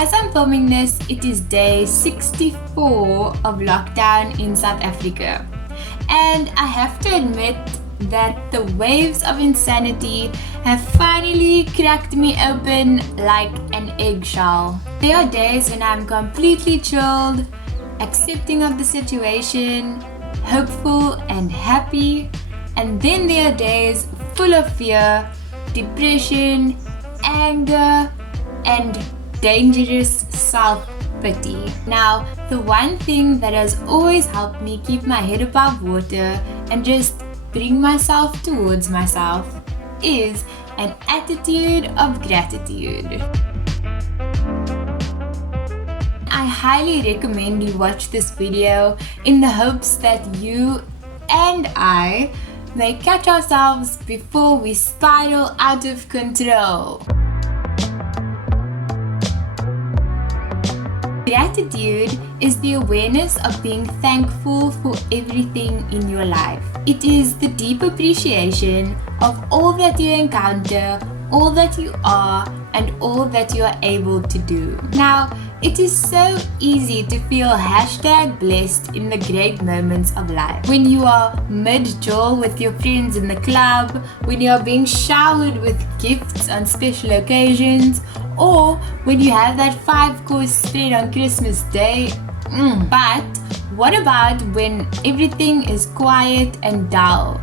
As I'm filming this, it is day 64 of lockdown in South Africa. And I have to admit that the waves of insanity have finally cracked me open like an eggshell. There are days when I'm completely chilled, accepting of the situation, hopeful and happy. And then there are days full of fear, depression, anger, and dangerous self-pity. Now, the one thing that has always helped me keep my head above water and just bring myself towards myself is an attitude of gratitude. I highly recommend you watch this video in the hopes that you and I may catch ourselves before we spiral out of control. Gratitude is the awareness of being thankful for everything in your life. It is the deep appreciation of all that you encounter, all that you are, and all that you are able to do. Now, it is so easy to feel #blessed in the great moments of life. When you are mid-jaw with your friends in the club, when you are being showered with gifts on special occasions, or when you have that 5-course spread on Christmas Day. But what about when everything is quiet and dull?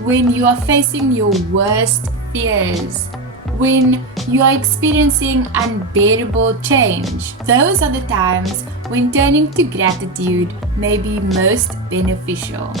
When you are facing your worst fears? When you are experiencing unbearable change? Those are the times when turning to gratitude may be most beneficial.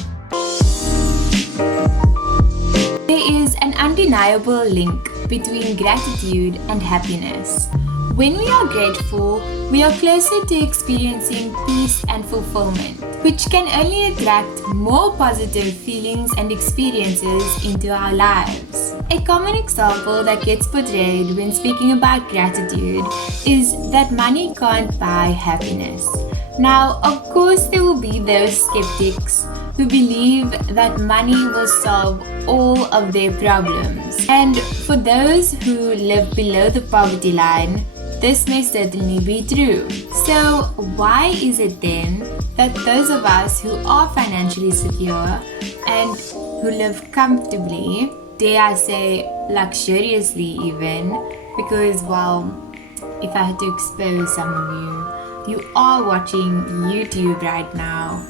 There is an undeniable link between gratitude and happiness. When we are grateful, we are closer to experiencing peace and fulfillment, which can only attract more positive feelings and experiences into our lives. A common example that gets portrayed when speaking about gratitude is that money can't buy happiness. Now, of course, there will be those skeptics who believe that money will solve all of their problems. And for those who live below the poverty line, this may certainly be true. So why is it then that those of us who are financially secure and who live comfortably, dare I say luxuriously even, because well, if I had to expose some of you are watching YouTube right now,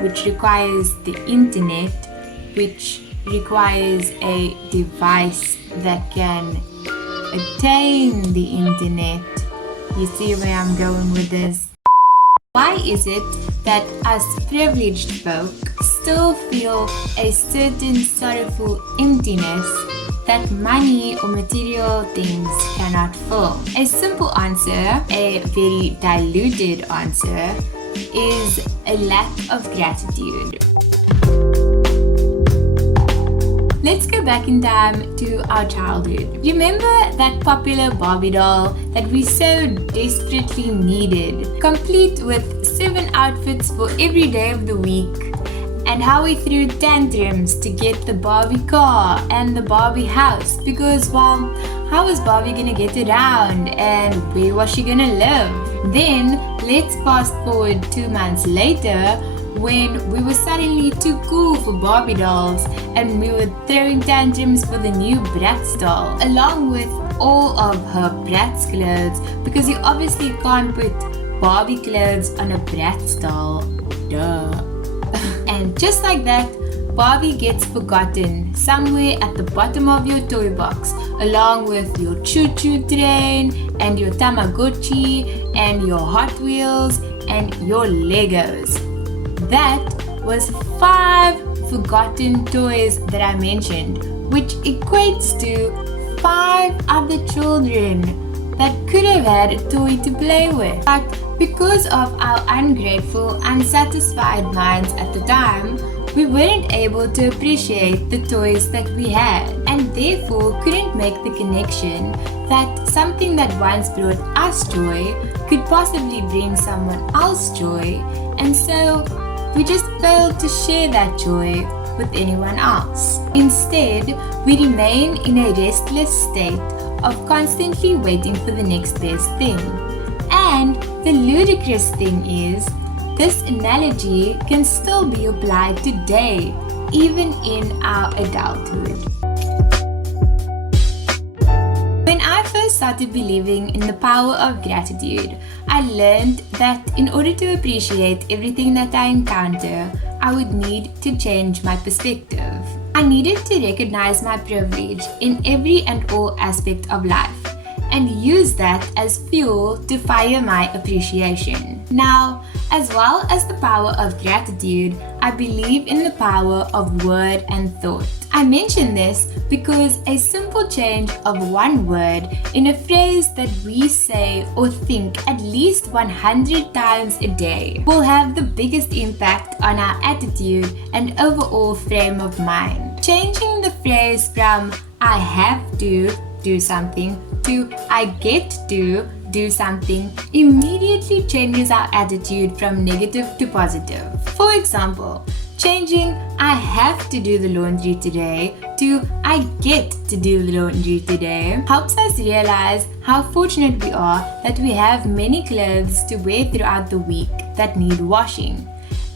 which requires the internet, which requires a device that can attain the internet. You see where I'm going with this? Why is it that us privileged folk still feel a certain sorrowful emptiness that money or material things cannot fill? A simple answer, a very diluted answer, is a lack of gratitude. Let's go back in time to our childhood. Remember that popular Barbie doll that we so desperately needed, complete with 7 outfits for every day of the week, and how we threw tantrums to get the Barbie car and the Barbie house because, well, how was Barbie gonna get around and where was she gonna live? Then let's fast forward 2 months later when we were suddenly too cool for Barbie dolls and we were throwing tantrums for the new Bratz doll along with all of her Bratz clothes, because you obviously can't put Barbie clothes on a Bratz doll. Duh. And just like that, Barbie gets forgotten somewhere at the bottom of your toy box, along with your choo-choo train and your Tamagotchi and your Hot Wheels and your Legos. That was 5 forgotten toys that I mentioned, which equates to 5 other children that could have had a toy to play with. But because of our ungrateful, unsatisfied minds at the time, we weren't able to appreciate the toys that we had, and therefore couldn't make the connection that something that once brought us joy could possibly bring someone else joy, and so we just failed to share that joy with anyone else. Instead, we remain in a restless state of constantly waiting for the next best thing. And the ludicrous thing is, this analogy can still be applied today, even in our adulthood. When I first started believing in the power of gratitude, I learned that in order to appreciate everything that I encounter, I would need to change my perspective. I needed to recognize my privilege in every and all aspect of life and use that as fuel to fire my appreciation. Now, as well as the power of gratitude, I believe in the power of word and thought. I mention this because a simple change of one word in a phrase that we say or think at least 100 times a day will have the biggest impact on our attitude and overall frame of mind. Changing the phrase from I have to do something to I get to do something immediately changes our attitude from negative to positive. For example, changing I have to do the laundry today to I get to do the laundry today helps us realize how fortunate we are that we have many clothes to wear throughout the week that need washing.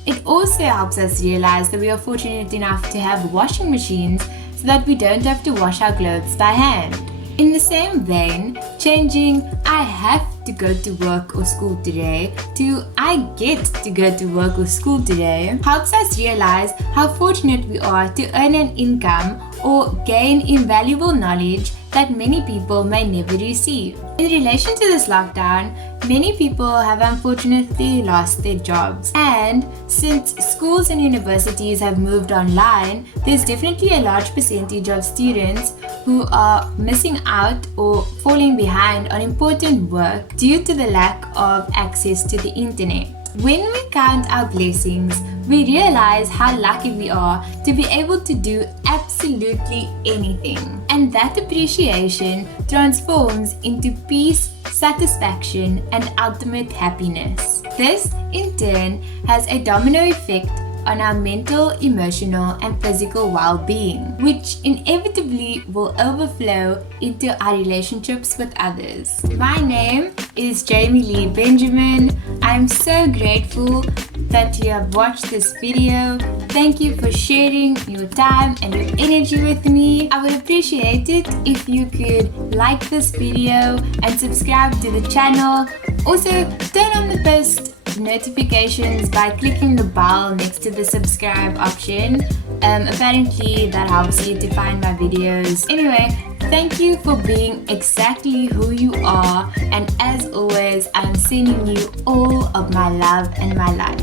It also helps us realize that we are fortunate enough to have washing machines so that we don't have to wash our clothes by hand. In the same vein, changing I have to go to work or school today to I get to go to work or school today helps us realize how fortunate we are to earn an income or gain invaluable knowledge that many people may never receive. In relation to this lockdown, many people have unfortunately lost their jobs. And since schools and universities have moved online, there's definitely a large percentage of students who are missing out or falling behind on important work due to the lack of access to the internet. When we count our blessings, we realize how lucky we are to be able to do absolutely anything. And that appreciation transforms into peace, satisfaction, and ultimate happiness. This, in turn, has a domino effect on our mental, emotional, and physical well-being, which inevitably will overflow into our relationships with others. My name is Jamie-Lee Benjamin. I'm so grateful that you have watched this video. Thank you for sharing your time and your energy with me. I would appreciate it if you could like this video and subscribe to the channel. Also, turn on the post notifications by clicking the bell next to the subscribe option. Apparently that helps you to find my videos. Anyway, thank you for being exactly who you are, and as always, I'm sending you all of my love and my light.